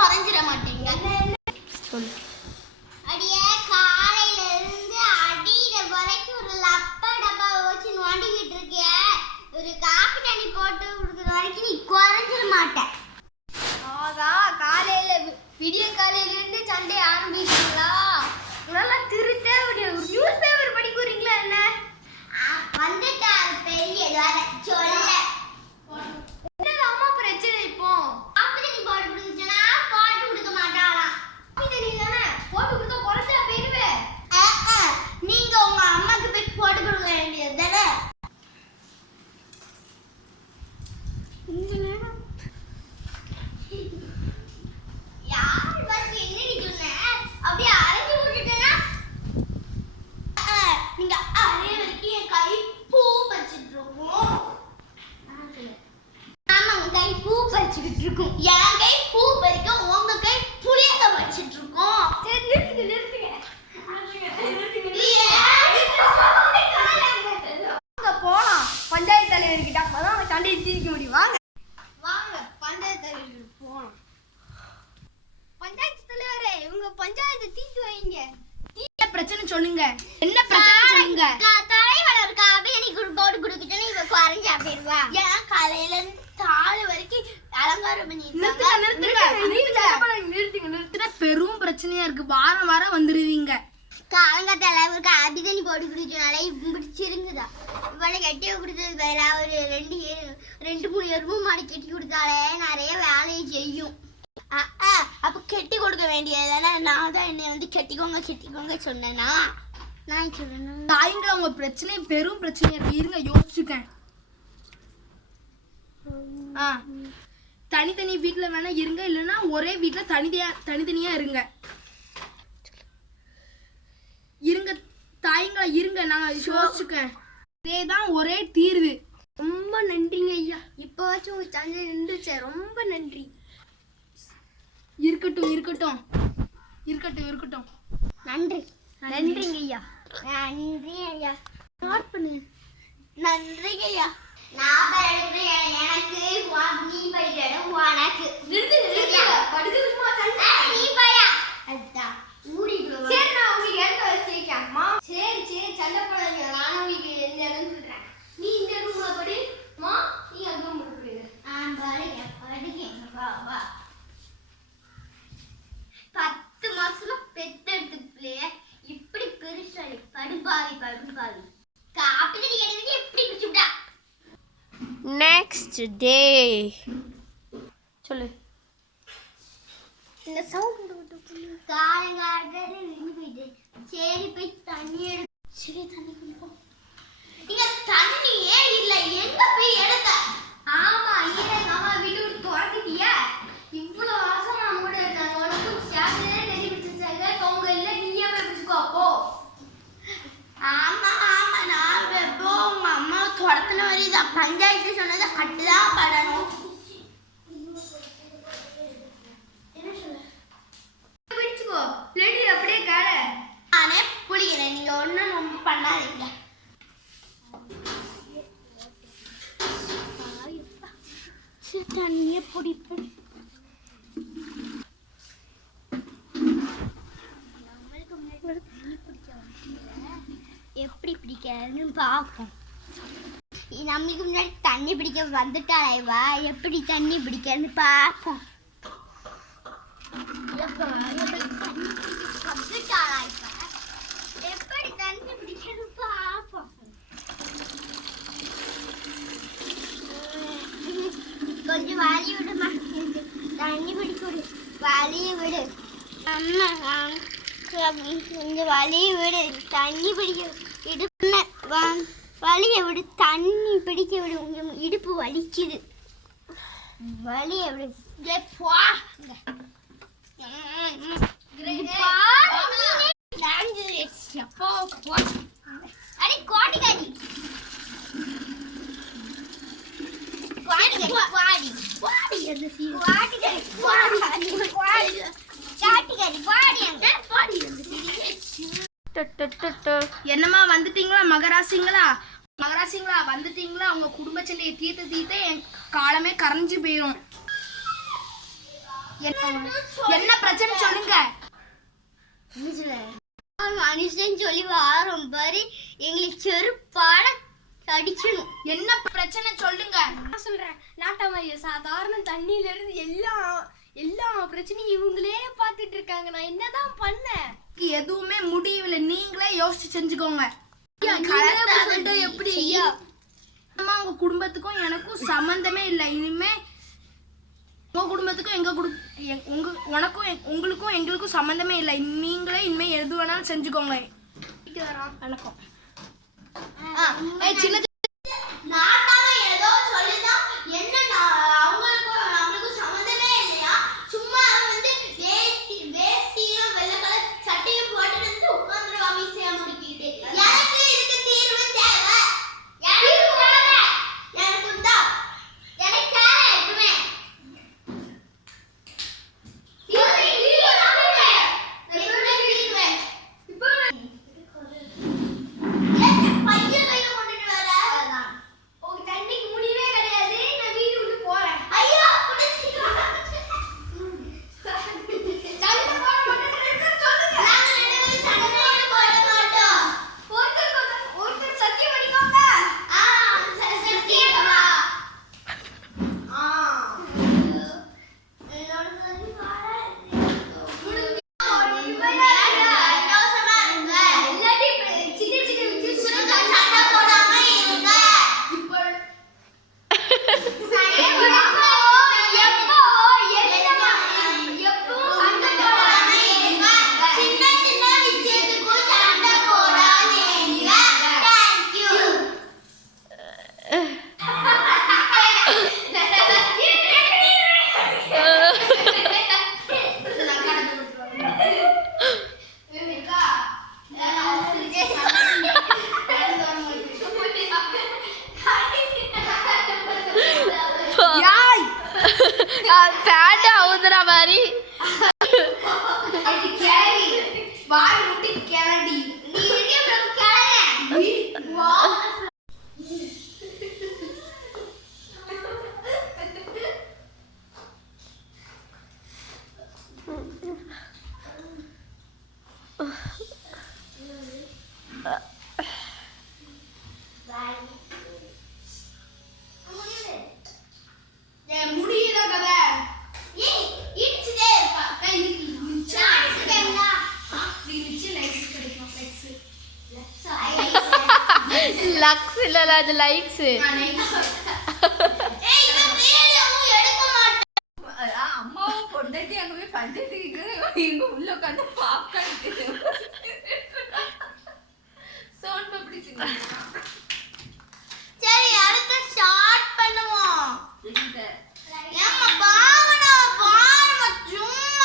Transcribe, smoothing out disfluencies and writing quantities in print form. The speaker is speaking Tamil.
குறைஞ்சிட மாட்டீங்க. சொல்லு. அடியே காலையில இருந்து அடியில வரைக்கும் ஒரு லப்ப டப்பா வச்சு நோண்டிக்கிட்டு இருக்கிய. ஒரு காப்பி தண்ணி போட்டு கொடுக்குற வரைக்கும் நீ குறைஞ்சிட மாட்ட. அதான் காலையில விடிய காலையில இருந்து சண்டை ஆரம்பிச்சிங்களா? உடலாம் திருத்தே ஒரு நியூஸ் பேப்பர் படிக்கிறீங்களா என்ன? வந்துட்டா பெரிய வேலை சொல்ல. என்ன அம்மா பிரச்சனை இப்போ? காப்பி தண்ணி போட்டு கொடுக்குச்சுன்னா போட்டு கொடுக்க மாட்டாளாம். காப்பி தண்ணி தானே போட்டு கொடுத்தா குறைச்சா போயிருவே. நீங்க உங்க அம்மாக்கு போய் போட்டு கொடுக்க வேண்டியது தானே. யாரு பத்தி என்னடி சொன்ன? அப்படியே அரைஞ்சு விட்டுட்டேன்னா நீங்க அதே வரைக்கும் என் கை பூ பறிச்சுட்டு இருக்கும். ஆமா உங்க கை பூ பறிச்சுக்கிட்டு இருக்கும். என் கை பூ பறிக்க உங்க கை புளியங்க வச்சிட்டு இருக்கும். சரி நிறுத்துங்க. போலாம் பஞ்சாயத்து தலைவர்கிட்ட அப்பதான் அவங்க சண்டையை தீர்க்க முடியும். வாங்க பஞ்சாயத்து தலைவர்கிட்ட போலாம். பஞ்சாயத்து தலைவரே இவங்க பஞ்சாயத்தை தீர்த்து வைங்க. என்ன பிரச்சனை சொல்லுங்க. என்ன பிரச்சனை சொல்லுங்க. தலைவர் காபி நீ போட்டு குடுக்கிட்டே இவ குறைஞ்சா போயிருவா. ஏன் காலையில இருந்து தாழ் வரைக்கும் அலங்காரம் பண்ணி நிறுத்துங்க. பெரும் பிரச்சனையா இருக்கு. வாரம் வாரம் வந்துருவீங்க. காலங்காத்தால ஒரு காபி தண்ணி போட்டு குடிச்சனால இப்படி சிருங்குதா. இவளை கட்டிய கொடுத்தது வேற ஒரு 2-3 எருமை மாடி கட்டி கொடுத்தாலே நிறைய வேலையை செய்யும். அப்ப கெட்டி கொடுக்க வேண்டியதானே. நான் தான் என்னை வந்து கெட்டிக்கோங்க சொன்னேன்னா நான் சொல்லணும். தாய்ங்கள உங்க பிரச்சனை பெரும் பிரச்சனையா இருக்கு. இருங்க யோசிச்சுக்கேன். தனித்தனி வீட்டுல வேணா இருங்க, இல்லைன்னா ஒரே வீட்டுல தனித்தனியா இருங்க. இருங்க தாய்ங்களா இருங்க, நான் யோசிச்சுக்கேன். இதேதான் ஒரே தீர்வு. ரொம்ப நன்றிங்க ஐயா. இப்போவாச்சும் உங்க சண்டை நின்றுச்சே, ரொம்ப நன்றி. இருக்கட்டும். நன்றிங்க ஐயா. நன்றி ஐயா. ஸ்டார்ட் பண்ணு. நன்றிங்க ஐயா. நான் படிக்கிறேன் எனக்கு, நீ படிக்கணும் உனக்கு. படுக்கிறதுமா சண்டை? நீ பயா அதான் ஊடி. சரி நான் உங்களுக்கு இடத்த வச்சிருக்கேன். அம்மா சரி சண்டை போடாதீங்க. நானும் உங்களுக்கு எந்த இடம் சொல்றேன். நீ இந்த ரூம்ல படி, மா நீ அந்த ரூம்ல படுங்க. படிக்க வா 10 மாசத்துல பெத்தெடுத்து பிள்ளைய இப்படி பெருசாடி படுபாவி காப்பி தண்ணி எடுத்து எப்படி குடிச்சுட்டா. நெக்ஸ்ட் டே சொல்லு. இந்த சவுண்ட் காலங்காலத்துல நின்று போயிட்டு சரி போய் தண்ணி எடு. சரி தண்ணி குடிப்போம். இங்க தண்ணியே இல்ல, எங்க போய் எடுத்த? ஆமா இல்ல மாமா வீட்டு விட்டு துரத்திட்டியா? இவ்வளவு வருஷம் நான் கூட இருந்தேன். உனக்கு சாப்பிட்டே நெறி பிடிச்சிச்சாங்க. அவங்க இல்ல நீயே போய் பிடிச்சுக்கோ. அப்போ ஆமா நான் வெப்போ உங்க அம்மா துரத்துன வரைதான் பஞ்சாயத்து சொன்னதை கட்டுதான் படணும். பிடிச்சுக்கோ. பிளேடி அப்படியே காலை நானே புளிக்கிறேன், நீங்க ஒண்ணும் ரொம்ப பண்ணாதீங்க. தண்ணிய பிடிப்பேன். எப்படி பிடிக்கிறதுன்னு பார்ப்போம். நம்மளுக்கு முன்னாடி தண்ணி பிடிக்க வந்துட்டாளேவா, எப்படி தண்ணி பிடிக்கிறதுன்னு பார்ப்போம். வந்துட்டாளா இப்ப? எப்படி தண்ணி பிடிக்கிறது பார்ப்போம். கொஞ்சம் வலி விடுமா, தண்ணி பிடிக்க விடு, வலி விடு அம்மா, கொஞ்சம் வலி விடு, தண்ணி பிடிக்க இடுப்பு வலிய விடு, தண்ணி பிடிக்க விடு, கொஞ்சம் இடுப்பு வலிக்குது, வலிய விடு. அடி கோட்டிக்காரி என்னம்மா வந்துட்டீங்களா மகராசிங்களா? வந்துட்டீங்களா? உங்க குடும்ப சண்டையை தீர்த்த என் காலமே கரைஞ்சு போயிடும். என்ன பிரச்சனை சொல்லுங்க. மனுஷன் சொல்லி வாரம் பாரு எங்களுக்கு செருப்பாட அடிக்கணும். என்ன பிரச்சனை சொல்லுங்க. நான் சொல்றேன் நாட்டாமைய சாதாரண தண்ணியில இருந்து எல்லா பிரச்சனையும் இவங்களே பார்த்துட்டு இருக்காங்க. நான் என்னதான் பண்ணேன்? எதுவுமே முடியவில்லை. நீங்களே யோசிச்சு செஞ்சுக்கோங்க. எப்படி உங்க குடும்பத்துக்கும் எனக்கும் சம்பந்தமே இல்லை. இனிமே உங்க குடும்பத்துக்கும் உனக்கும் உங்களுக்கும் எங்களுக்கும் சம்பந்தமே இல்லை. நீங்களே இனிமே எது வேணாலும் செஞ்சுக்கோங்க. வணக்கம். சின்ன நாட்டாம ஏதோ சொல்லுதான் என்ன அவங்களுக்கும் நம்மளுக்கும் சம்மந்தமே இல்லையா? சும்மா வந்து வேஷ்டியும் வெள்ளை கலர் சட்டையும் போட்டு உட்காந்துருவா மீசையா முடிக்கிட்டு. எனக்கு இதுக்கு தீர்வு தேவை. எனக்கு தான் எனக்கு தேவை எப்பவுமே. பேண்ட் அவுதுற மாதிரி வாய் முட்டி கேரடி. முடியுதா கதை? லக்ஸ் இல்ல அது லைக்ஸ். அம்மாவும் பொண்டாட்டி அங்க போய் பஞ்சாயத்து இங்க உள்ள உட்காந்து பாப்கார்ன் சோன் பப்படி